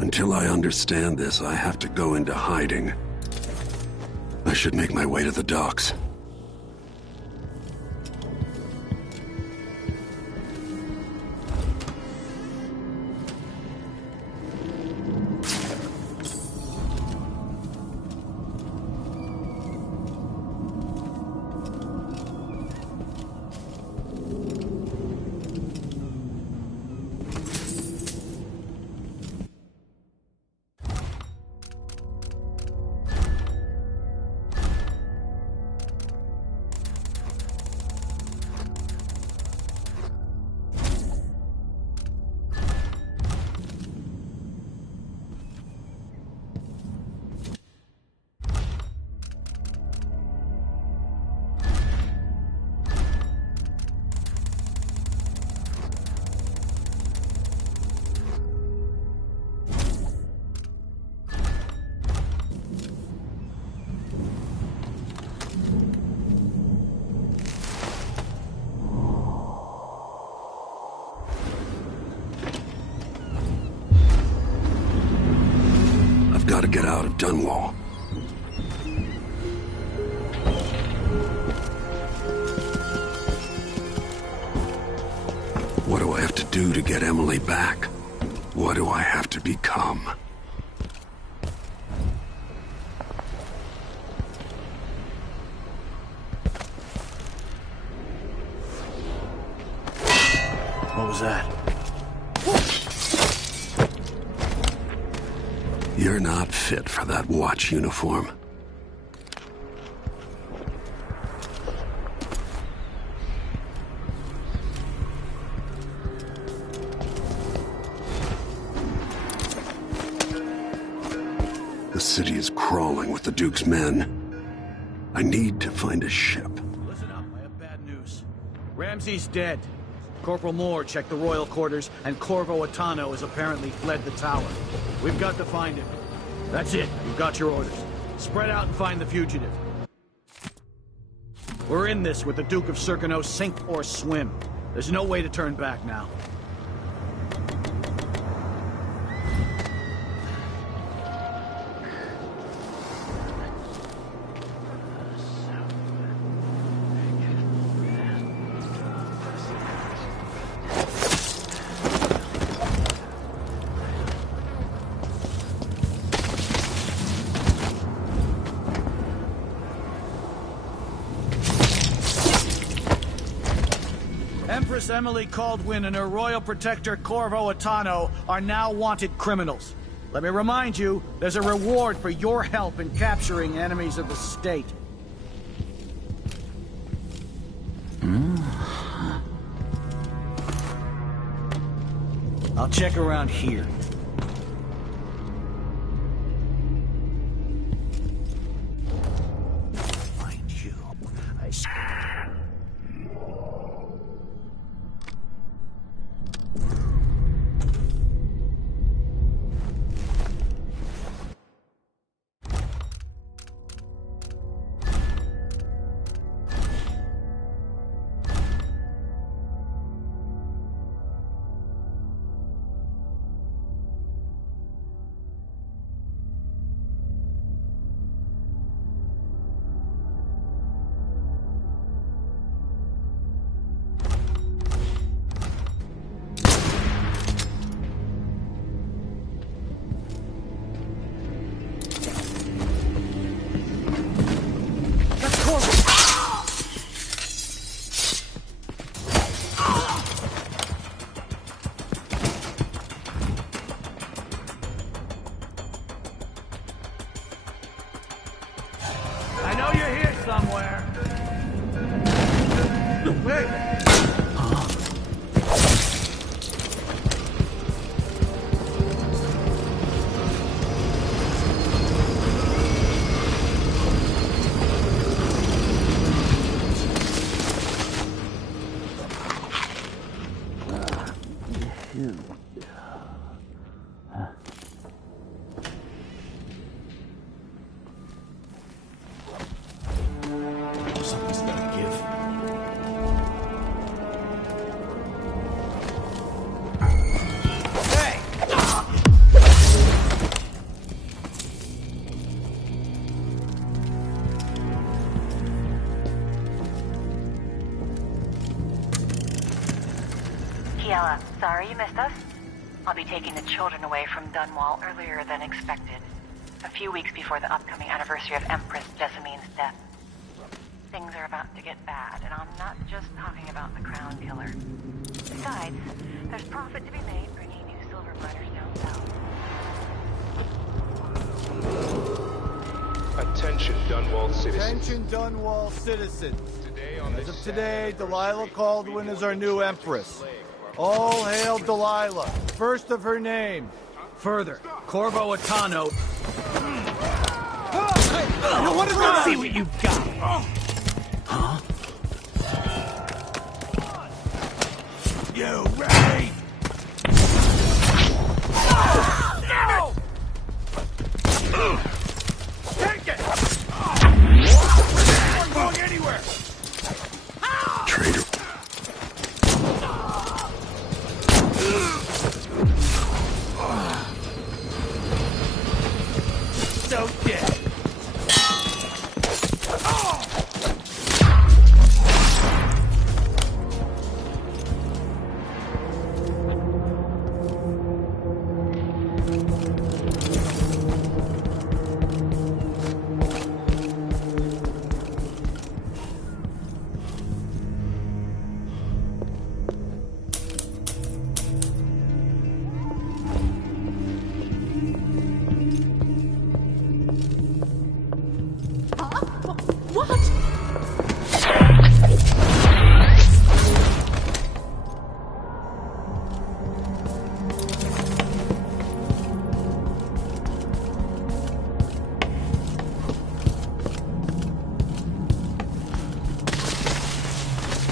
Until I understand this, I have to go into hiding. I should make my way to the docks. Gotta get out of Dunwall. What do I have to do to get Emily back? What do I have to become? What was that? You're not fit for that watch uniform. The city is crawling with the Duke's men. I need to find a ship. Listen up, I have bad news. Ramsey's dead. Corporal Moore checked the royal quarters, and Corvo Attano has apparently fled the tower. We've got to find him. That's it. You've got your orders. Spread out and find the fugitive. We're in this with the Duke of Circano, sink or swim. There's no way to turn back now. Empress Emily Caldwin and her royal protector Corvo Attano are now wanted criminals. Let me remind you, there's a reward for your help in capturing enemies of the state. I'll check around here. Find you. I know you're here somewhere. Hey! Something's gonna give. Hey! Kiela, sorry you missed us. I'll be taking the children away from Dunwall earlier than expected. A few weeks before the upcoming anniversary of Empress Jessamine's death. Things are about to get bad, and I'm not just talking about the Crown Killer. Besides, there's profit to be made bringing new silver miners down south. Attention, Dunwall citizens. Attention, Dunwall citizens. As of today, Delilah Caldwin is our new Empress. All hail Delilah, first of her name. Further, Corvo Atano. I don't want to die! See what you've got. Huh? You ready? No! Take it! We're not going anywhere! Traitor. So dead.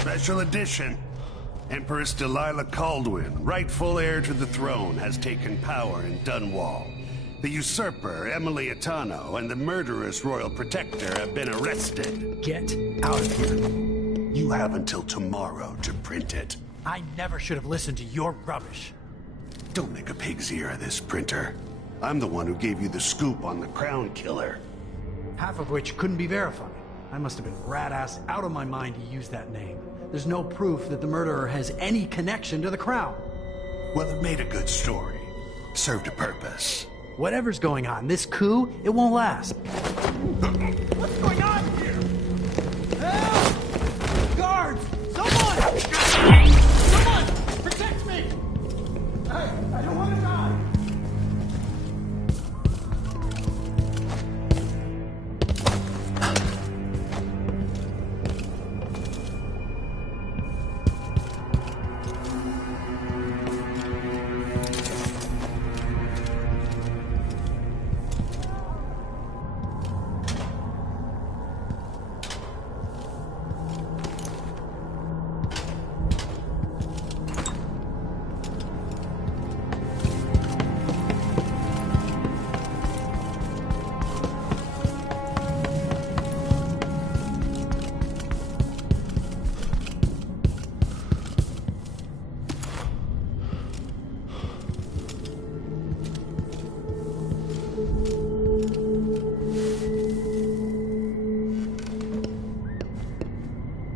Special edition. Empress Delilah Caldwin, rightful heir to the throne, has taken power in Dunwall. The usurper, Emily Atano, and the murderous royal protector have been arrested. Get out of here. You have until tomorrow to print it. I never should have listened to your rubbish. Don't make a pig's ear of this, printer. I'm the one who gave you the scoop on the Crown Killer. Half of which couldn't be verified. I must have been rat-ass out of my mind to use that name. There's no proof that the murderer has any connection to the Crown. Well, it made a good story. Served a purpose. Whatever's going on, this coup, it won't last. What's going on here? Help! Guards! Someone! Someone! Protect me! I don't want to die!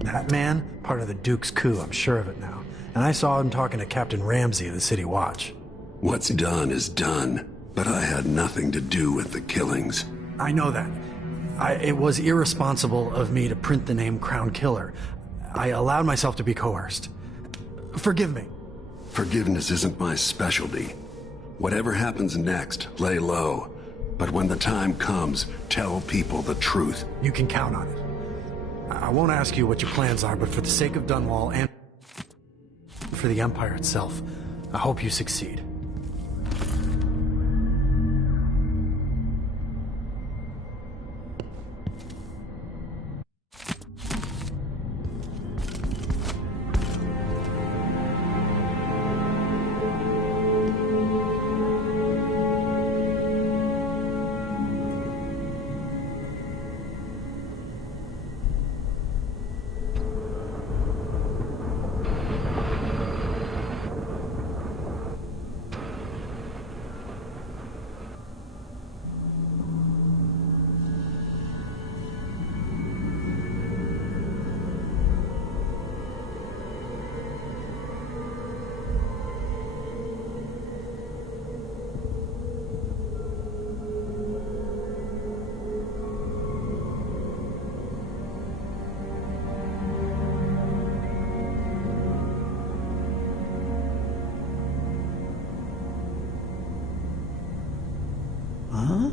That man, part of the Duke's coup, I'm sure of it now. And I saw him talking to Captain Ramsey of the City Watch. What's done is done, but I had nothing to do with the killings. I know that. It was irresponsible of me to print the name Crown Killer. I allowed myself to be coerced. Forgive me. Forgiveness isn't my specialty. Whatever happens next, lay low. But when the time comes, tell people the truth. You can count on it. I won't ask you what your plans are, but for the sake of Dunwall and for the Empire itself, I hope you succeed. Huh?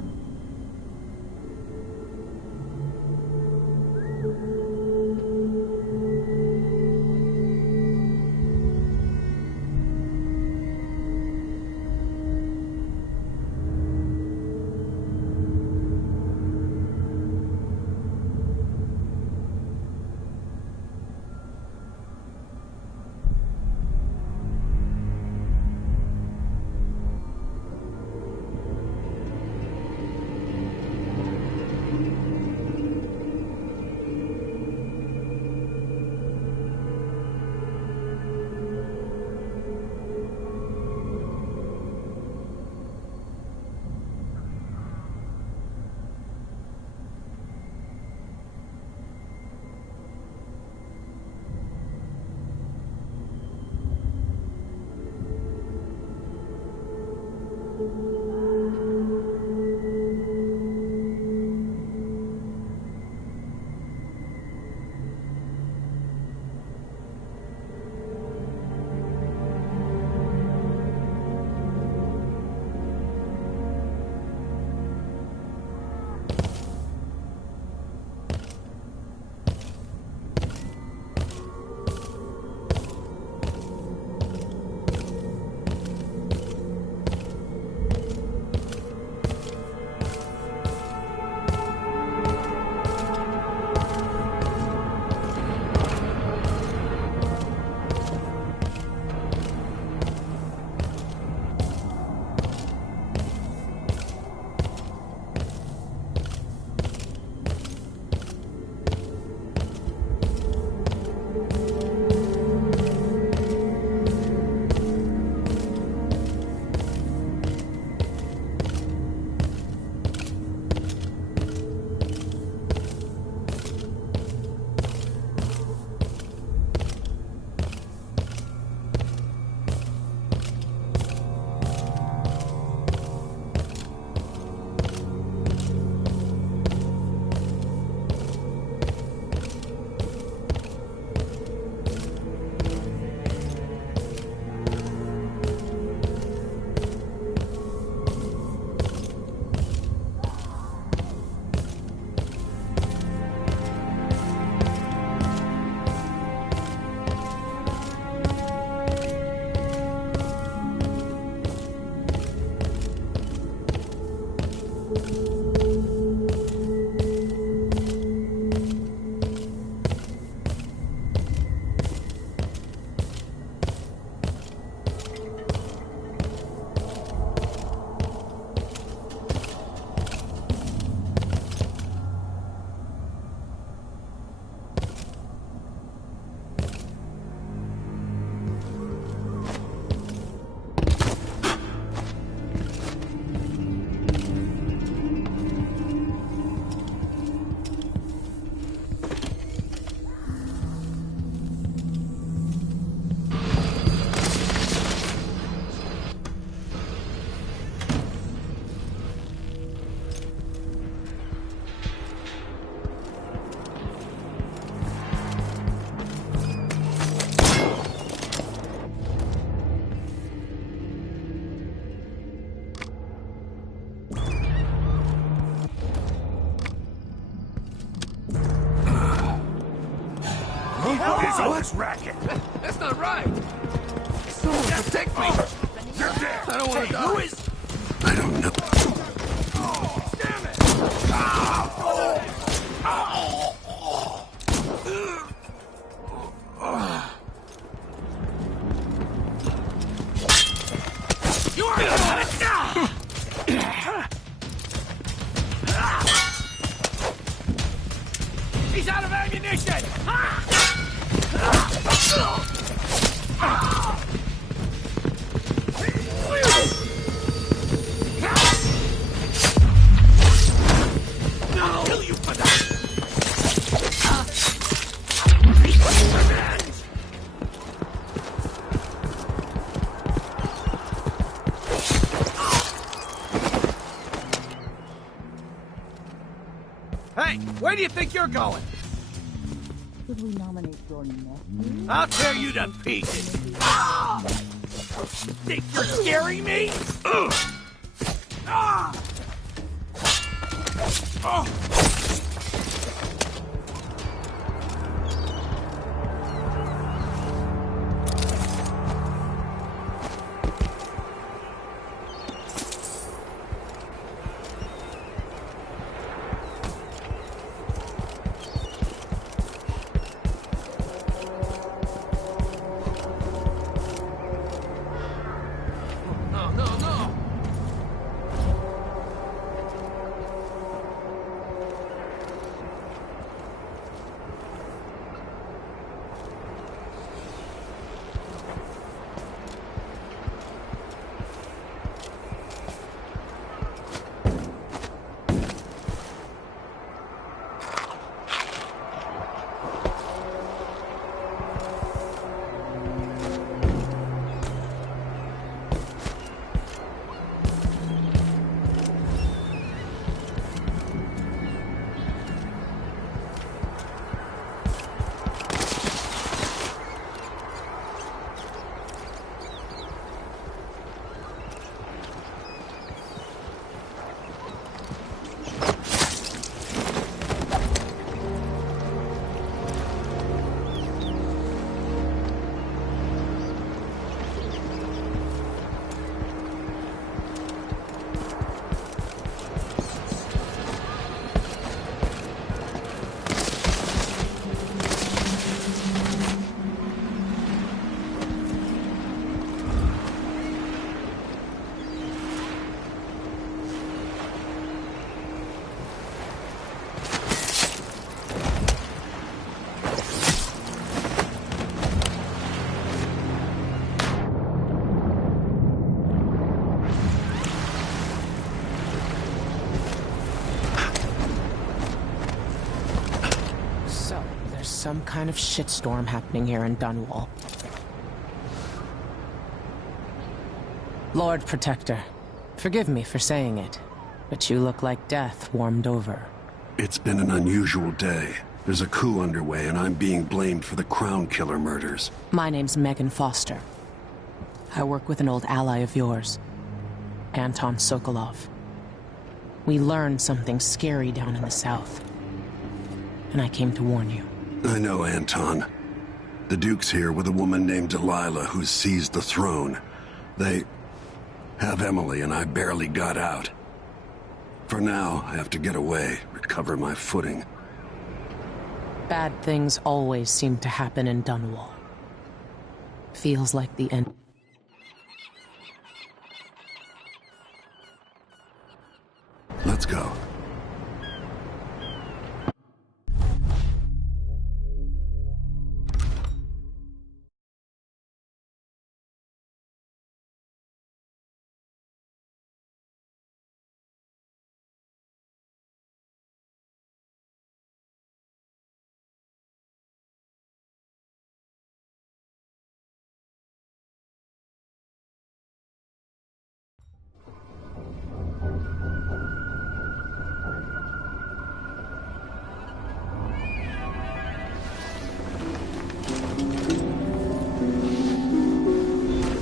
This racket! That's not right! Someone protect me! You're dead! I don't want to die! Who is... I don't know. Damn it! You are the He's out of ammunition! I'll kill you for that! Revenge! Hey, where do you think you're going? Should we nominate your nephew? I'll tear you to pieces. Ah! Think you're scaring me? Ah! Some kind of shitstorm happening here in Dunwall. Lord Protector, forgive me for saying it, but you look like death warmed over. It's been an unusual day. There's a coup underway and I'm being blamed for the Crown Killer murders. My name's Megan Foster. I work with an old ally of yours, Anton Sokolov. We learned something scary down in the south, and I came to warn you. I know Anton. The Duke's here with a woman named Delilah who's seized the throne. They have Emily and I barely got out. For now, I have to get away, recover my footing. Bad things always seem to happen in Dunwall. Feels like the end. Let's go.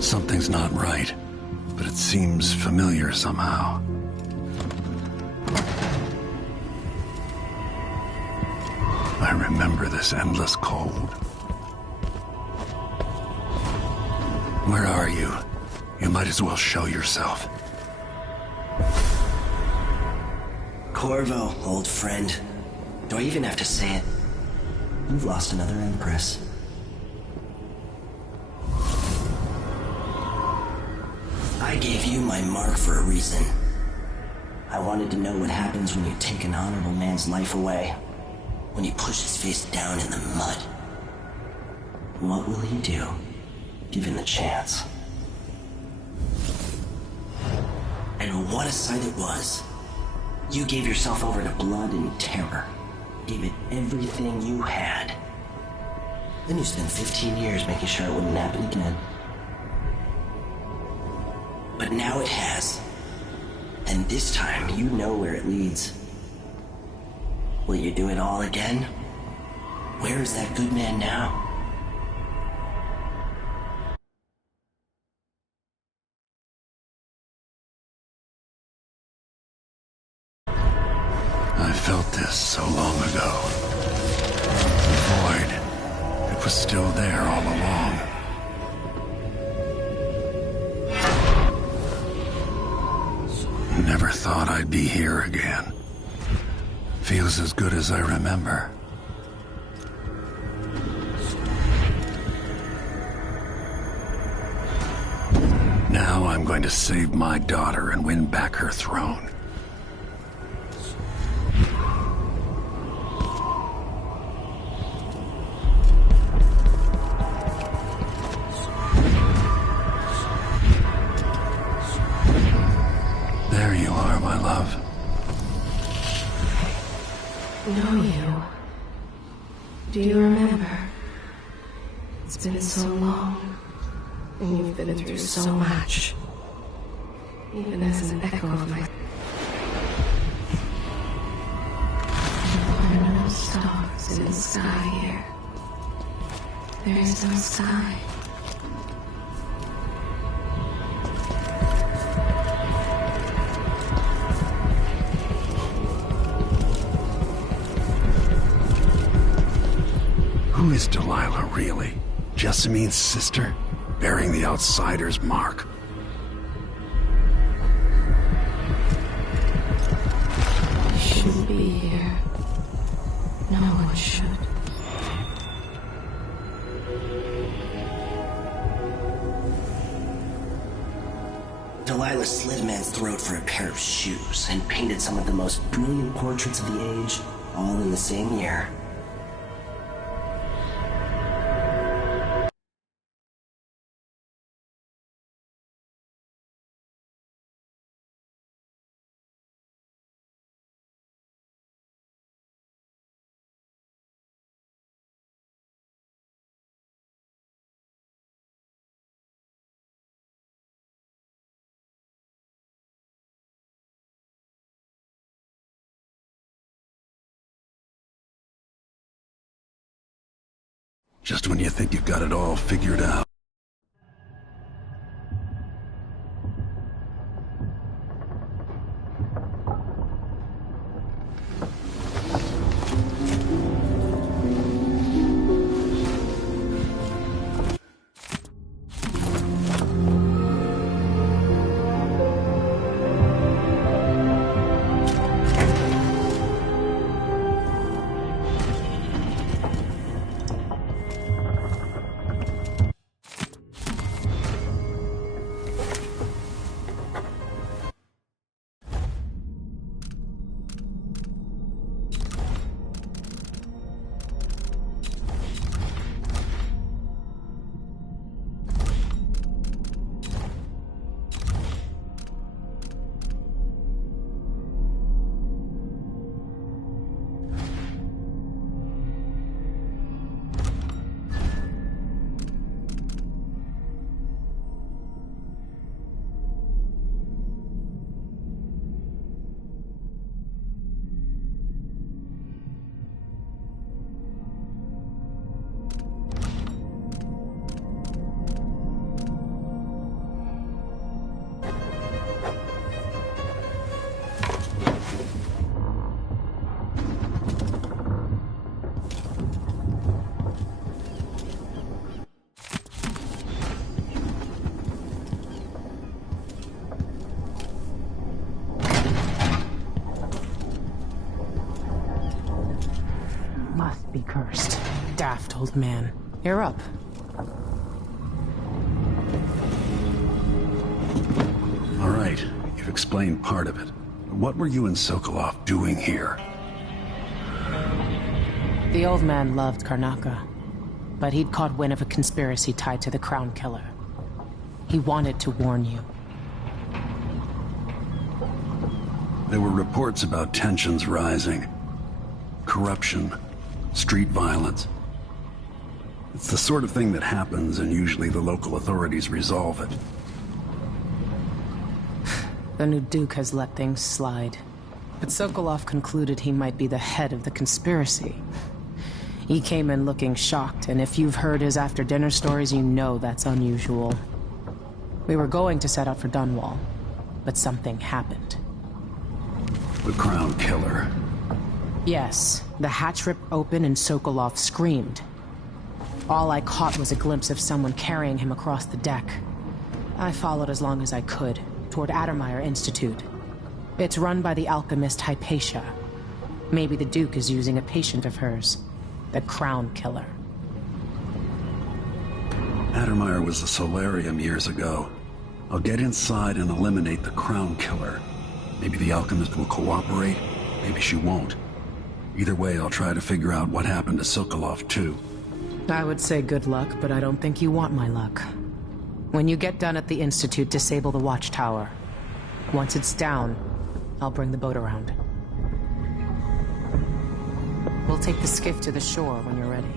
Something's not right, but it seems familiar somehow. I remember this endless cold. Where are you? You might as well show yourself. Corvo, old friend. Do I even have to say it? You've lost another Empress. I gave you my mark for a reason. I wanted to know what happens when you take an honorable man's life away. When you push his face down in the mud. What will he do, given the chance? And what a sight it was. You gave yourself over to blood and terror. Gave it everything you had. Then you spent 15 years making sure it wouldn't happen again. But now it has. And this time, you know where it leads. Will you do it all again? Where is that good man now? I've felt this so long ago. The void. It was still there all along. Never thought I'd be here again. Feels as good as I remember. Now I'm going to save my daughter and win back her throne. There you are, my love. Know you. Do you remember? It's been so long, and you've been through so much. Even as an echo of my... There are no stars in the sky here. There is no sky. Who is Delilah, really? Jessamine's sister? Bearing the outsider's mark? You shouldn't be here. No one should. Delilah slit a man's throat for a pair of shoes and painted some of the most brilliant portraits of the age, all in the same year. Just when you think you've got it all figured out. Must be cursed. Daft old man. You're up. All right, you've explained part of it. What were you and Sokolov doing here? The old man loved Karnaka, but he'd caught wind of a conspiracy tied to the Crown Killer. He wanted to warn you. There were reports about tensions rising. Corruption. Street violence. It's the sort of thing that happens, and usually the local authorities resolve it. The new Duke has let things slide. But Sokolov concluded he might be the head of the conspiracy. He came in looking shocked, and if you've heard his after-dinner stories, you know that's unusual. We were going to set out for Dunwall, but something happened. The Crown Killer. Yes, the hatch ripped open and Sokolov screamed. All I caught was a glimpse of someone carrying him across the deck. I followed as long as I could, toward Addermeyer Institute. It's run by the alchemist Hypatia. Maybe the Duke is using a patient of hers, the Crown Killer. Addermeyer was a solarium years ago. I'll get inside and eliminate the Crown Killer. Maybe the alchemist will cooperate, maybe she won't. Either way, I'll try to figure out what happened to Sokolov, too. I would say good luck, but I don't think you want my luck. When you get done at the Institute, disable the watchtower. Once it's down, I'll bring the boat around. We'll take the skiff to the shore when you're ready.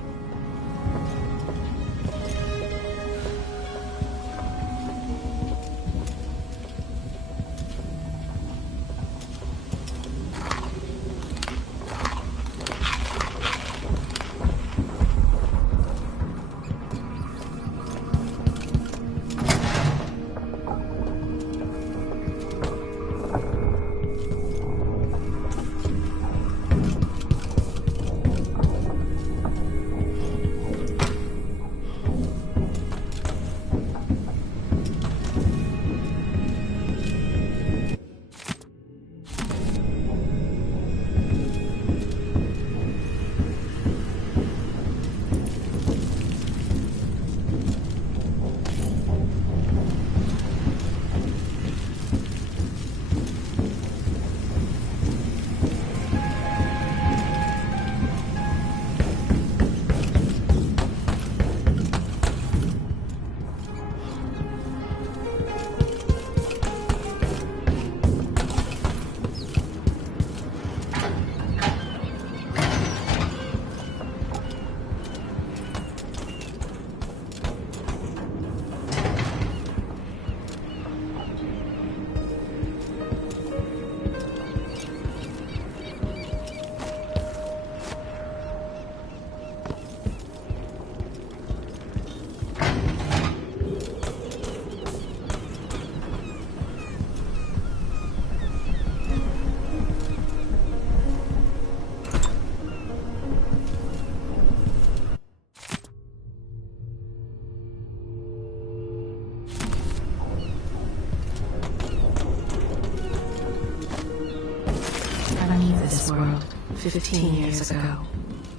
This world, 15 years ago.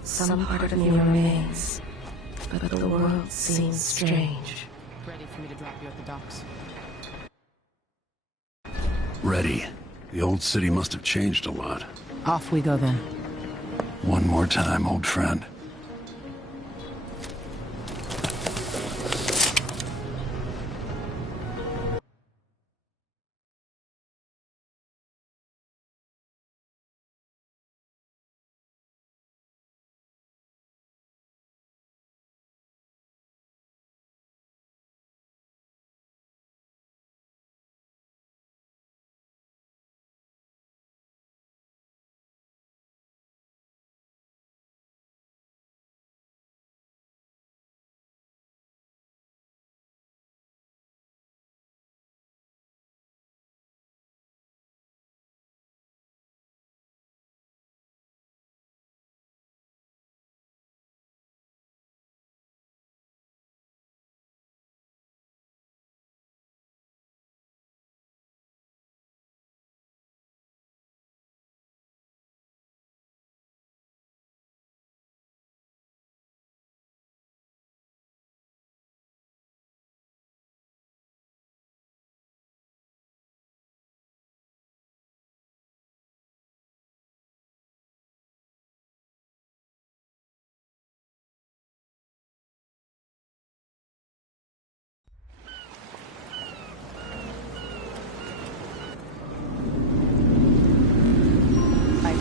Some part of me remains, but the world seems strange. Ready for me to drop you at the docks? Ready. The old city must have changed a lot. Off we go then. One more time, old friend.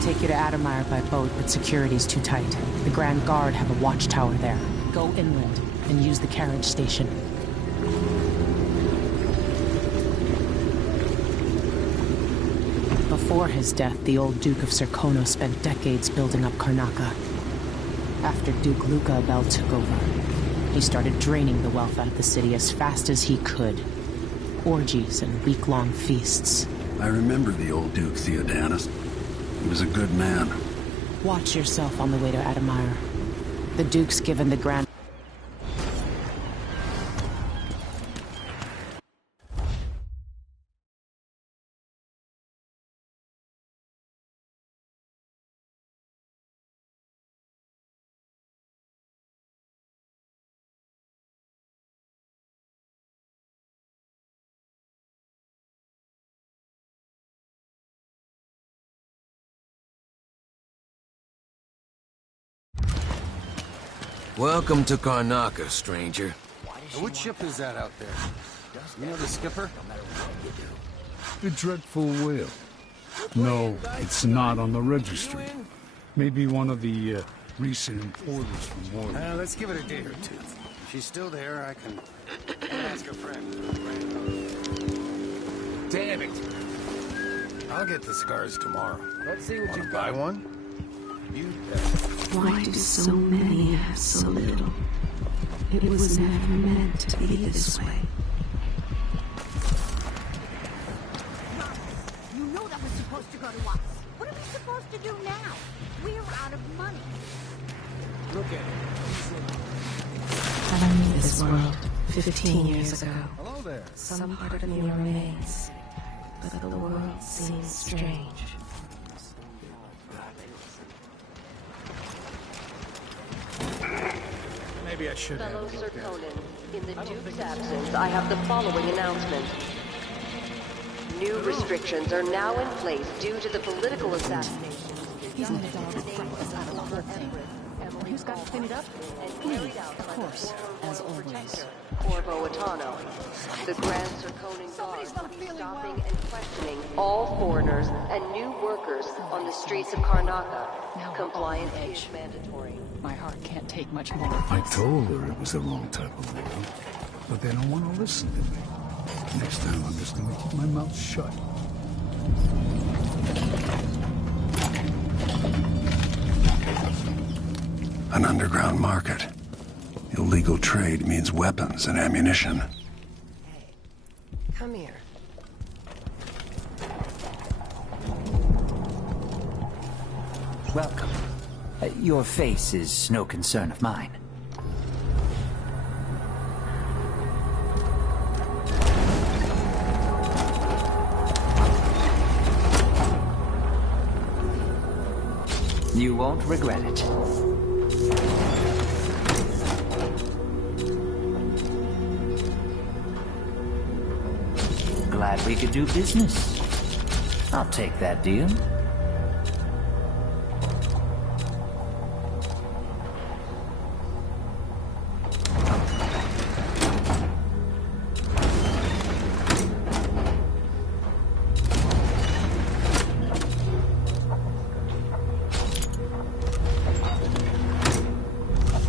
Take you to Addermeyer by boat, but security's too tight. The Grand Guard have a watchtower there. Go inland and use the carriage station. Before his death, the old Duke of Serkono spent decades building up Karnaca. After Duke Luca Abel took over, he started draining the wealth out of the city as fast as he could. Orgies and week-long feasts. I remember the old Duke Theodanis. He was a good man. Watch yourself on the way to Admire. The Duke's given the Grand... Welcome to Karnaca, stranger. What ship is that out there? You know the skipper? The Dreadful Whale. No, it's not on the registry. Maybe one of the recent importers from Warren. Let's give it a day or two. If she's still there, I can ask a friend. Damn it! I'll get the scars tomorrow. Let's see what you buy one. You bet. Why do so many have so little? It was never meant to be this way. You know that was supposed to go to us. What are we supposed to do now? We're out of money. Look at it. I knew this world 15 years ago. Hello there. Some part of me remains, but the world seems strange. Maybe I should Fellow have. Sir Conan, in the Duke's absence, I have the following announcement. New restrictions are now in place due to the political assassination. He's not a dog that practices out of the whole thing. Who's got to clean it up? Me, of course, as always. Corvo Atano. The Grand Sir Conan Guard will be stopping and questioning all foreigners and new workers on the streets of Karnaca. Compliance is mandatory. My heart can't take much more. I told her it was the wrong type of world, but they don't want to listen to me. Next time I'm just gonna keep my mouth shut. An underground market. Illegal trade means weapons and ammunition. Come here. Welcome. Your face is no concern of mine. You won't regret it. Glad we could do business. I'll take that deal.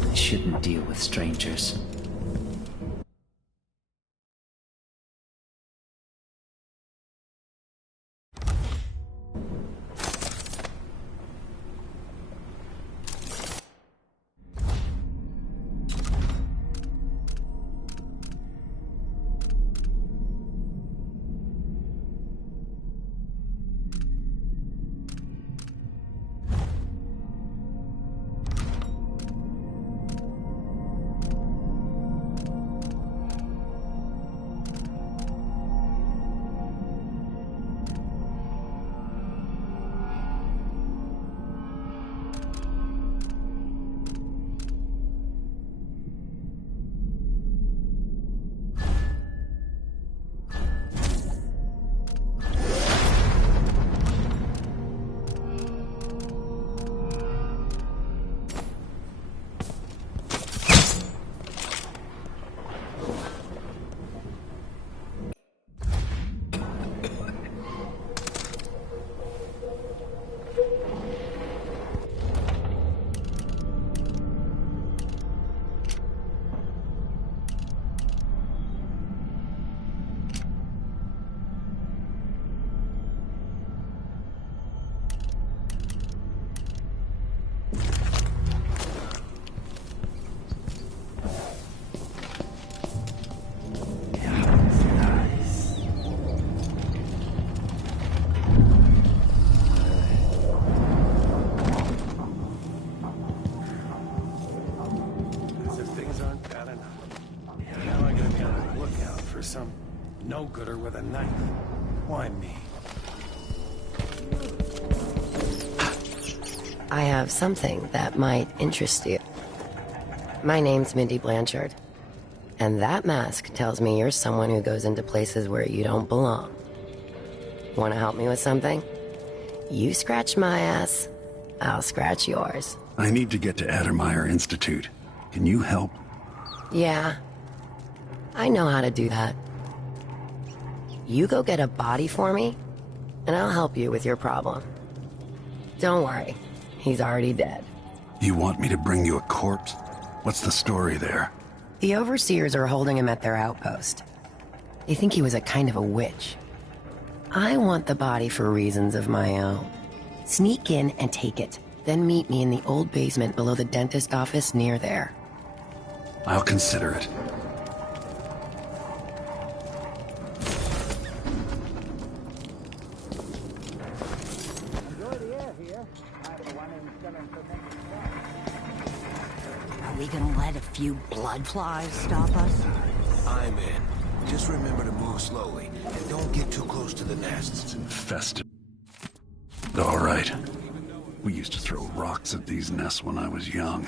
I shouldn't deal with strangers. for some no-gooder with a knife. Why me? I have something that might interest you. My name's Mindy Blanchard, and that mask tells me you're someone who goes into places where you don't belong. Want to help me with something? You scratch my ass, I'll scratch yours. I need to get to Addermeyer Institute. Can you help? Yeah, I know how to do that. You go get a body for me, and I'll help you with your problem. Don't worry, he's already dead. You want me to bring you a corpse? What's the story there? The overseers are holding him at their outpost. They think he was a kind of a witch. I want the body for reasons of my own. Sneak in and take it, then meet me in the old basement below the dentist office near there. I'll consider it. Are we gonna let a few blood flies stop us? I'm in. Just remember to move slowly, and don't get too close to the nests. It's infested. All right. We used to throw rocks at these nests when I was young.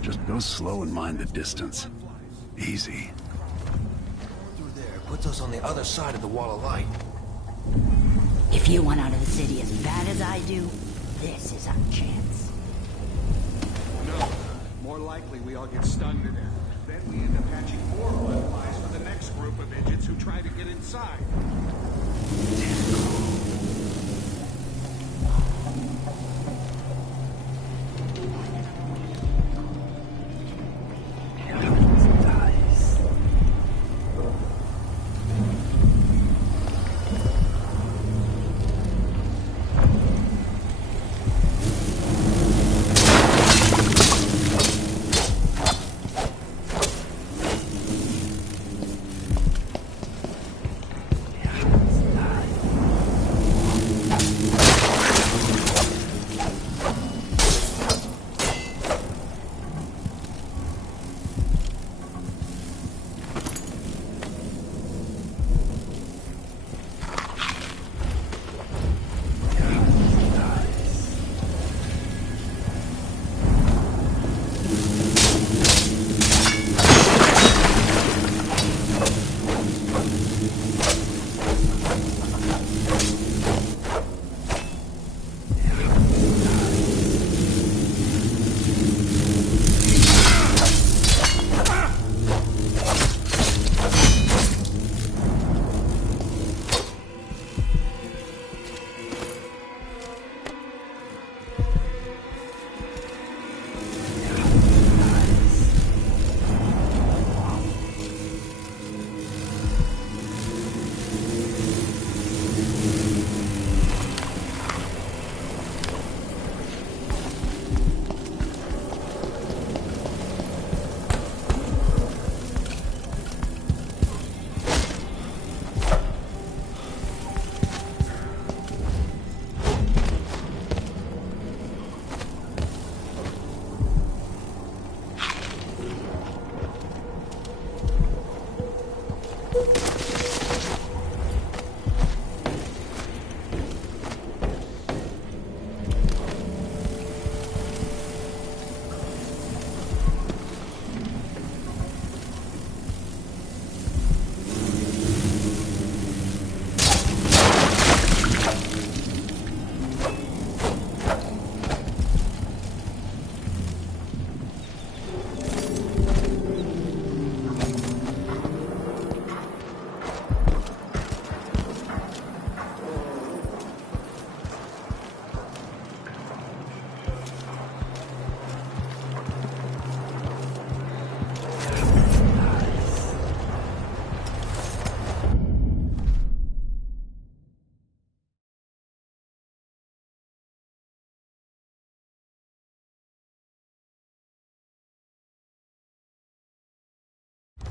Just go slow and mind the distance. Easy. Through there puts us on the other side of the wall of light. If you want out of the city as bad as I do, this is our chance. No. More likely we all get stunned to death. Then we end up hatching more blood flies for the next group of idiots who try to get inside.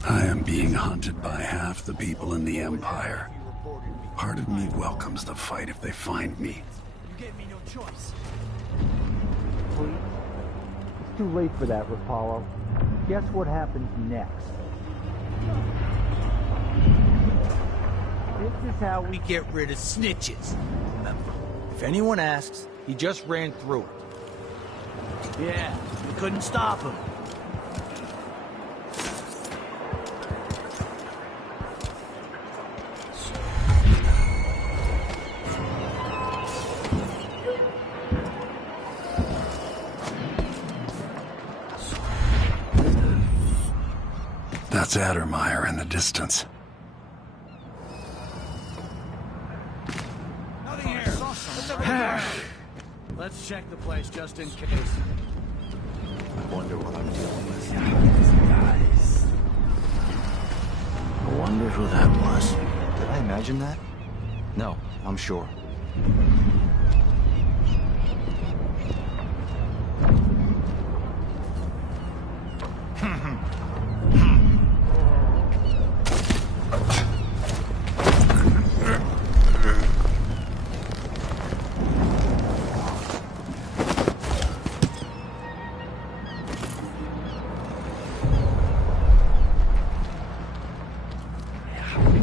I am being hunted by half the people in the Empire. Part of me welcomes the fight if they find me. You gave me no choice. Please? It's too late for that, Rapallo. Guess what happens next? is how we get rid of snitches. Remember, if anyone asks, he just ran through it. Yeah, we couldn't stop him. That's Addermeyer in the distance. Nothing here. Let's check the place just in case. I wonder what I'm dealing with. Guys. I wonder who that was. Did I imagine that? No, I'm sure.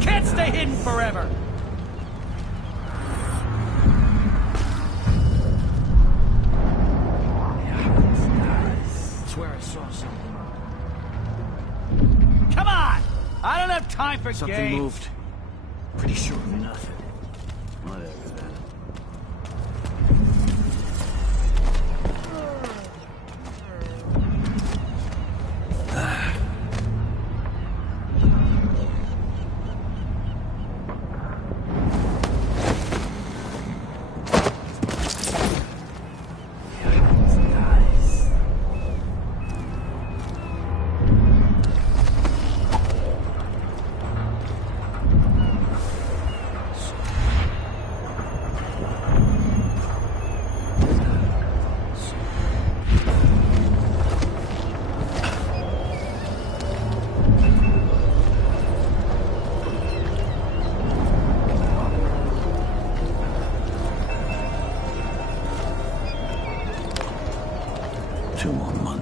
Can't stay hidden forever! I swear I saw something. Come on! I don't have time for Something games. moved. Pretty sure of nothing. Whatever then.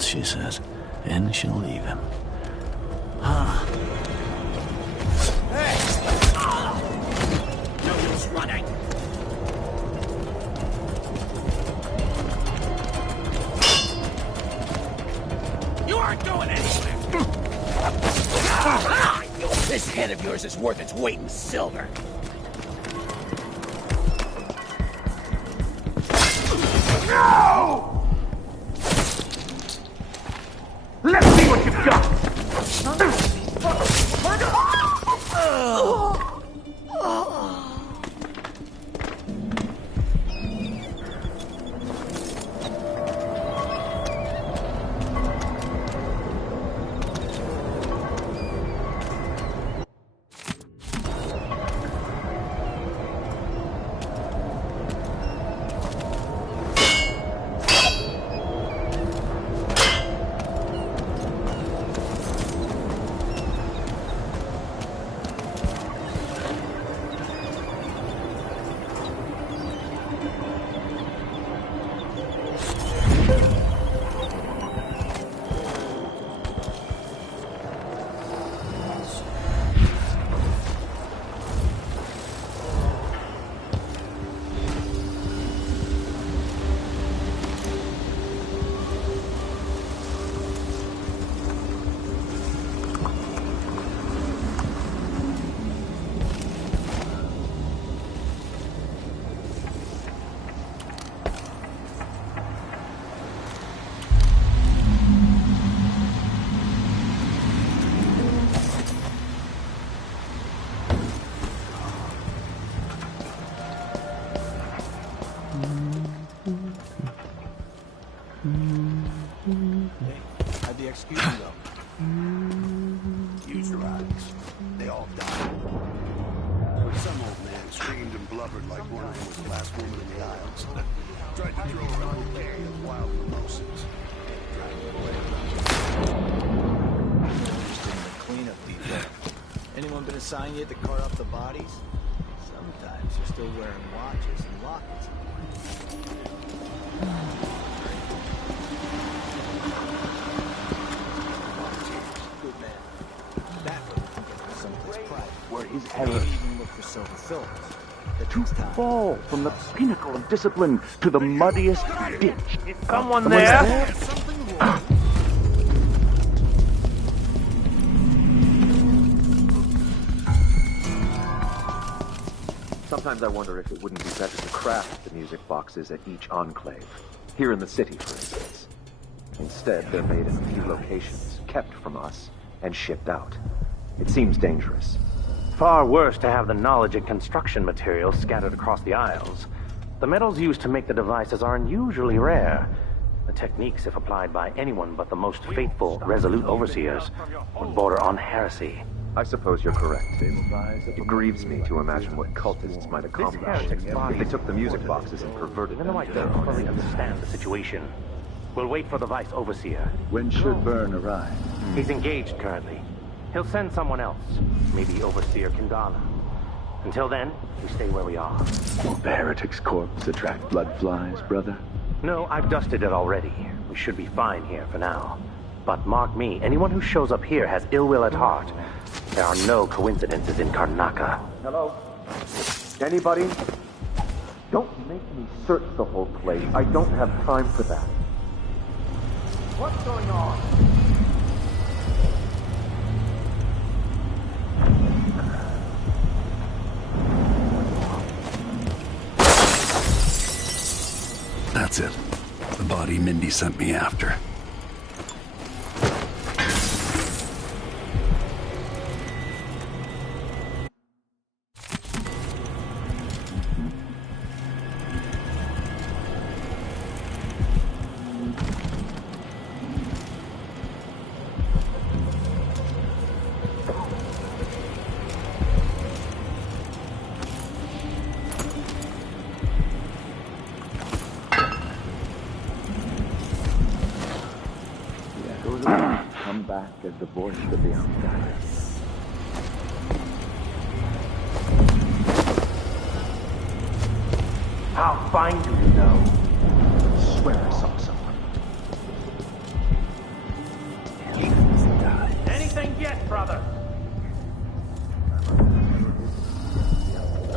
She says, and she'll leave him. Huh. Hey! No use running! You aren't going anywhere! This head of yours is worth its weight in silver! No! Let's see what you've got! How'd the execution go? Use your eyes. They all died. Some old man screamed and blubbered like one of them was the last woman in the aisles. Tried to throw her own bag of wild mimosas. Interested in the cleanup detail. Anyone been assigned yet to cart off the bodies? Sometimes you're still wearing watches and lockets. Good man. That way we can get someplace private. were his errors. Even look for silver fillers. To fall from the pinnacle of discipline to the muddiest ditch. Is someone there? Sometimes I wonder if it wouldn't be better to craft the music boxes at each enclave. Here in the city, for instance. Instead, they're made in a few locations, kept from us, and shipped out. It seems dangerous. Far worse to have the knowledge and construction materials scattered across the Isles. The metals used to make the devices are unusually rare. The techniques, if applied by anyone but the most faithful, resolute overseers, would border on heresy. I suppose you're correct. It grieves me to imagine what cultists might accomplish if they took the music boxes and perverted them. Even though I don't fully understand the situation, we'll wait for the Vice Overseer. When should Byrne arrive? He's engaged currently. He'll send someone else, maybe Overseer Kandala. Until then, we stay where we are. Will the heretic's corpse attract blood flies, brother? No, I've dusted it already. We should be fine here for now. But mark me, anyone who shows up here has ill will at heart. There are no coincidences in Karnaca. Hello? Anybody? Don't make me search the whole place. I don't have time for that. What's going on? That's it. The body Mindy sent me after. Come back as the voice of the outsiders. How fine do you know? I swear I saw someone. Anything yet, brother?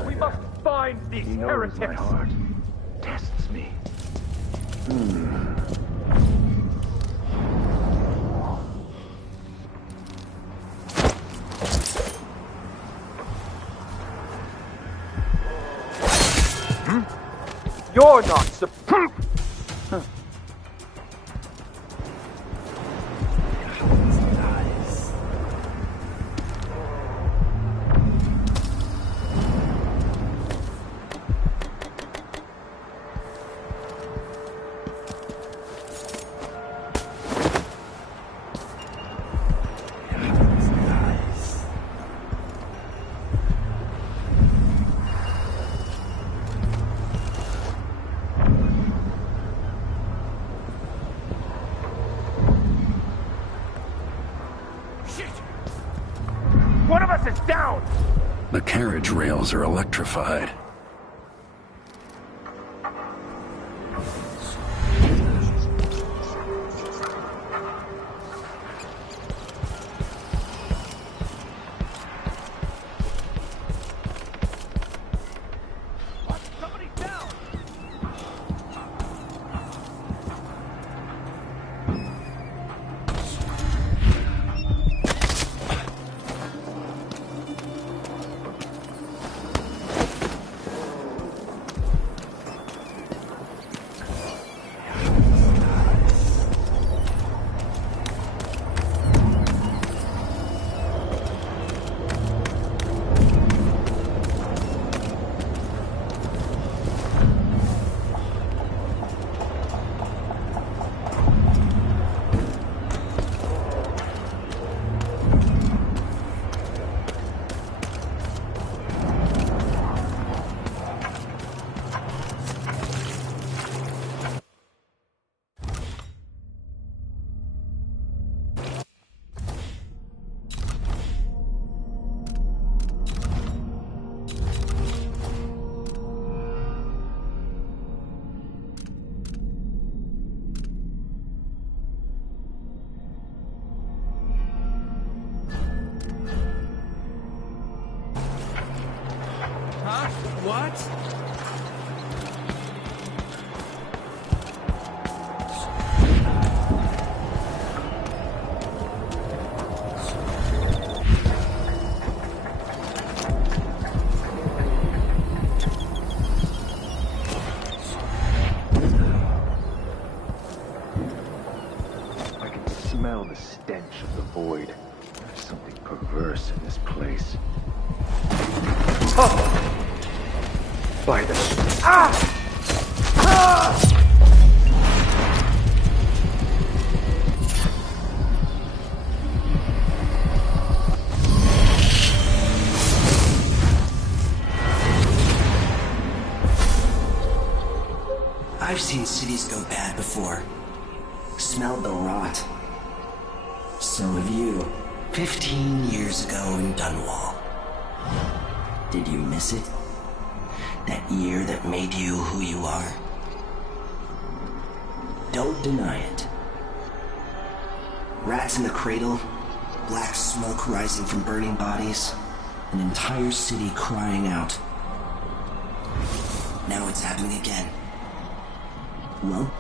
We must find these He knows heretics. my heart. Tests me. You're not supposed. One of us is down! The carriage rails are electrified. Huh? What? I can smell the stench of the void. There's something perverse in this place. Oh! By the... Ah! Ah! I've seen cities go bad before. Smelled the rot. So have you. 15 years ago in Dunwall. Did you miss it? That year that made you who you are? Don't deny it. Rats in the cradle, black smoke rising from burning bodies, an entire city crying out. Now it's happening again. Well?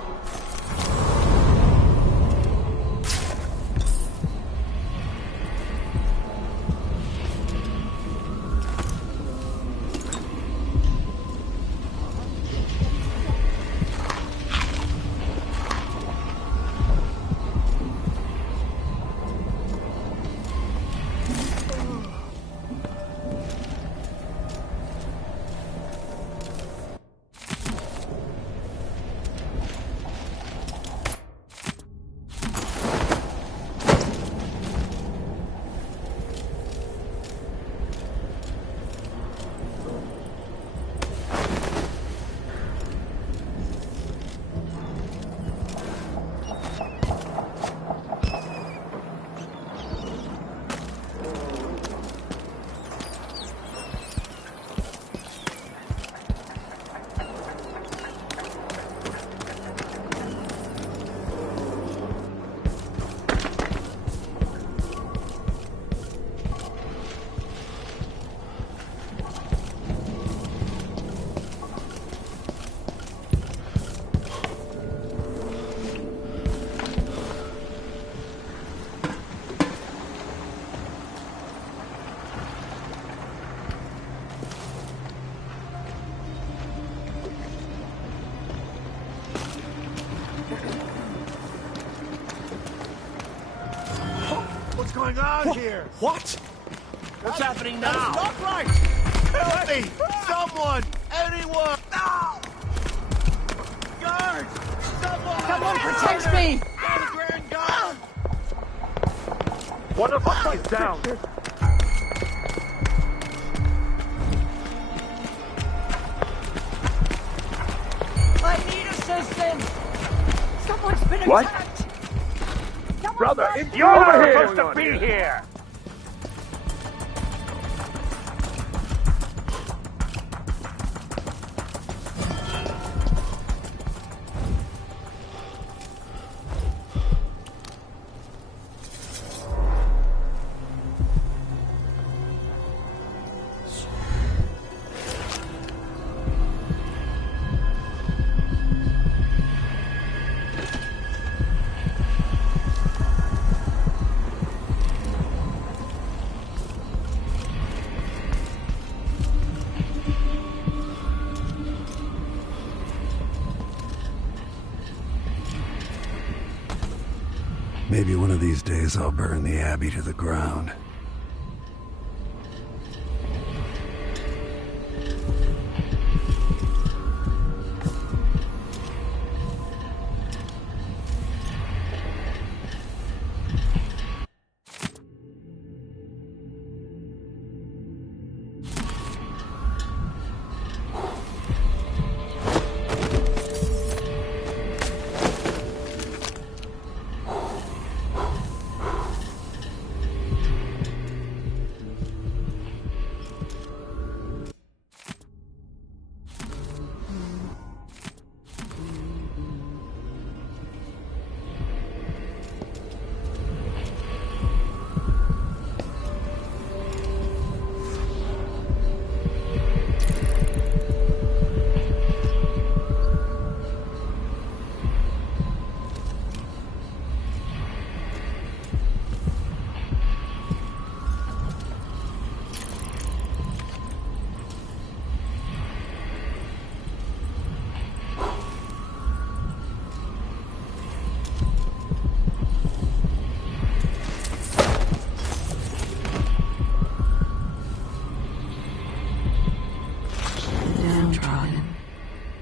What's going on here? What? What's happening now? That's not right! Help me! Someone! Anyone! No! Guards! Someone protect me! Grand guard! What the fuck is down? I need assistance! Someone's been What? attacked! Brother, it's you're supposed to be here! Maybe one of these days I'll burn the Abbey to the ground.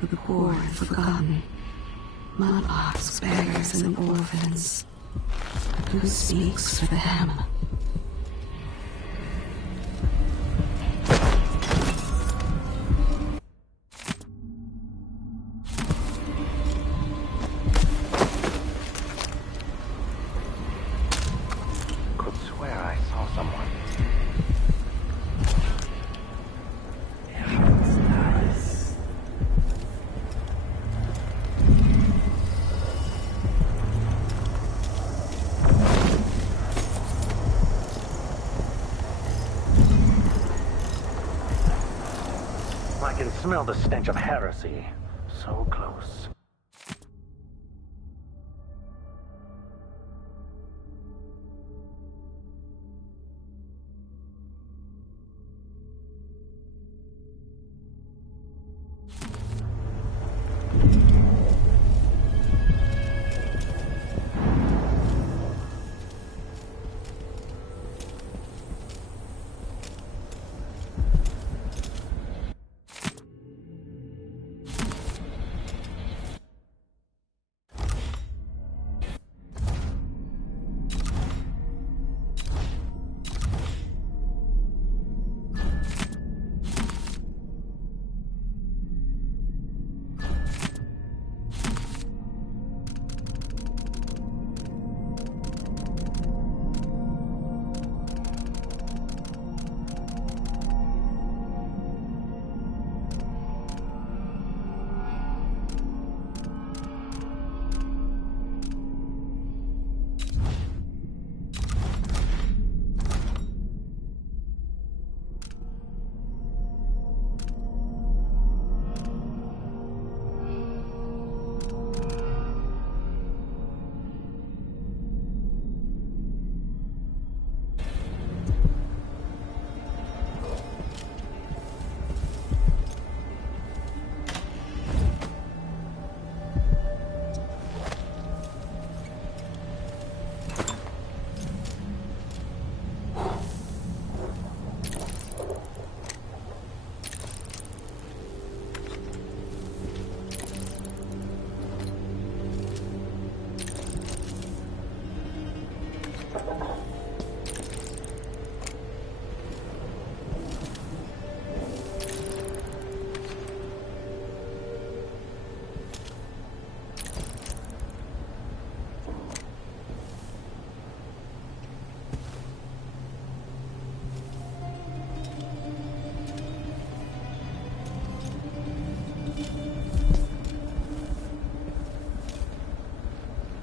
the poor and forgotten. Mudlarks, beggars, and orphans. But who speaks for them? Could swear I saw someone. I can smell the stench of heresy. So close.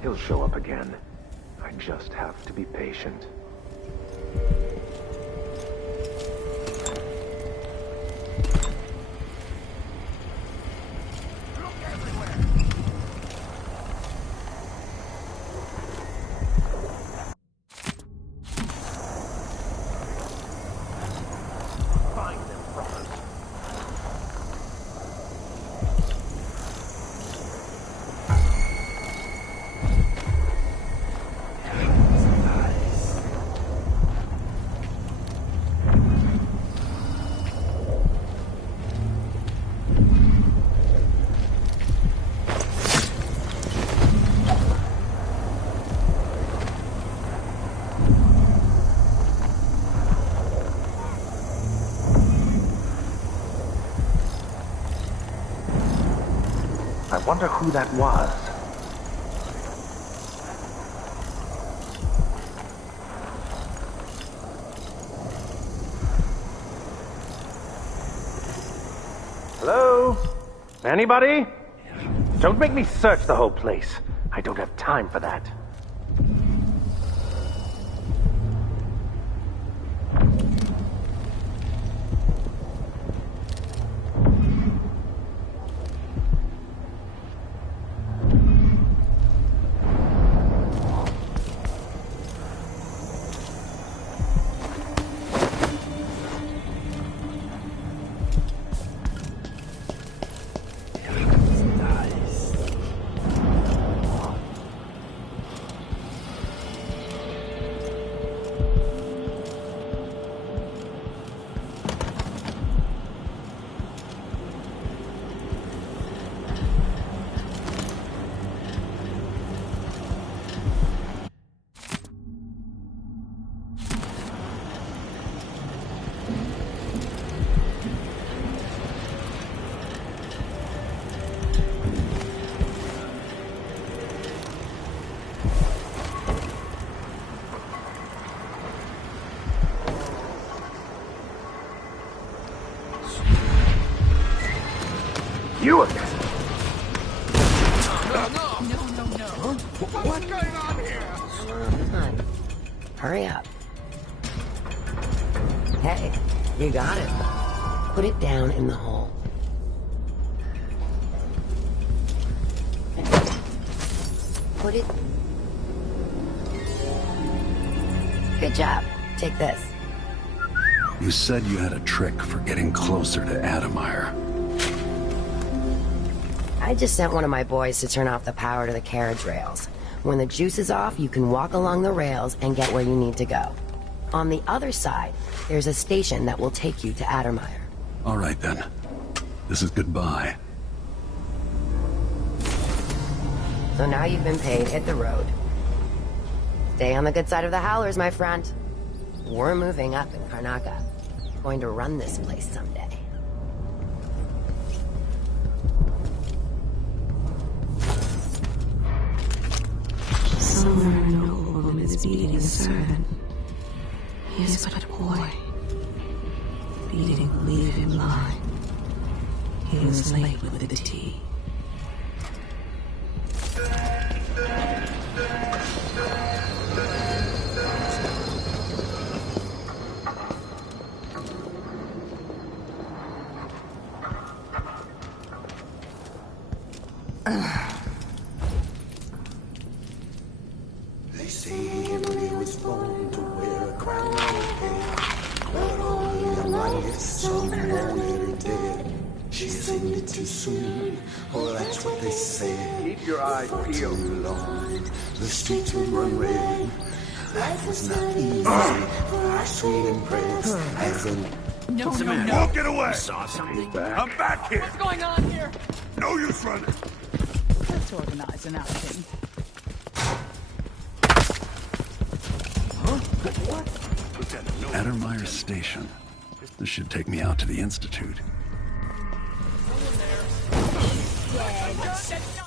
He'll show up again. I just have to be patient. I wonder who that was. Hello? Anybody? Don't make me search the whole place. I don't have time for that. You again. No. What's going on here? Come on. Hurry up. Hey, you got it. Put it down in the hole. Put it... Good job. Take this. You said you had a trick for getting closer to Adamire. I just sent one of my boys to turn off the power to the carriage rails. When the juice is off, you can walk along the rails and get where you need to go. On the other side, there's a station that will take you to Adamire. All right, then. This is goodbye. So now you've been paid, hit the road. Stay on the good side of the Howlers, my friend. We're moving up in Karnaca. Going to run this place someday. Somewhere a noble woman is beating a servant. He is but a boy. Beating will leave him blind. He was late with the tea. They say Emily was born to wear a crown on her head, but all her young life, some wanted her dead. She ascended too soon, oh that's what they say. Keep your eyes For peeled. too long, the streets would run red. Life was not easy for our sweet empress as an... No. Walk it away! Saw something. I'm back here! What's going on here? No use running! Let's organize an outing. Adamire Station. This should take me out to the Institute. Yeah,